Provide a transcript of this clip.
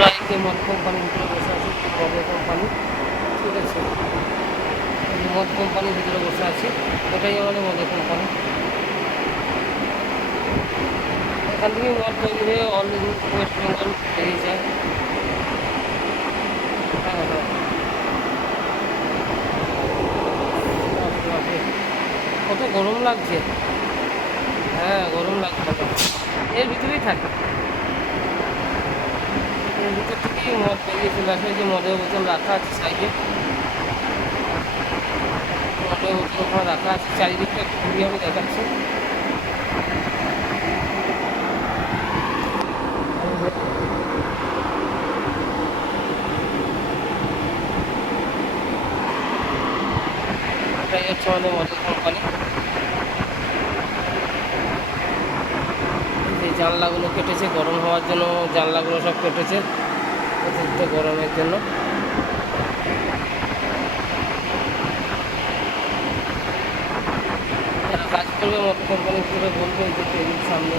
রাইকে মদ কোম্পানির ভিতরে বসে আছি মদের কোম্পানি ঠিক আছে? মদ কোম্পানির ভিতরে বসে আছি এটাই আমাদের মদের কোম্পানি এখান থেকে মদ তৈরি হয়ে অল ওয়েস্ট বেঙ্গল বেরিয়ে যায়। হ্যাঁ হ্যাঁ। কত গরম লাগছে। হ্যাঁ গরম লাগছে। এর ভিতরেই থাকে। এর ভিতর থেকেই মদ বেরিয়ে চলে আসে। যে মদের বোতল রাখা আছে সাইডে। মদের বোতল ওখানে রাখা আছে। চারিদিকটা একটু ঘুরিয়ে আমি দেখাচ্ছি। এটাই হচ্ছে মদের কোম্পানি জানলাগুলো কেটেছে, গরম হওয়ার জন্য জানলাগুলো সব কেটেছে অতিরিক্ত গরমের জন্য। কাজ করবে মতো কোম্পানি করে বলবে যে ট্রেনের সামনে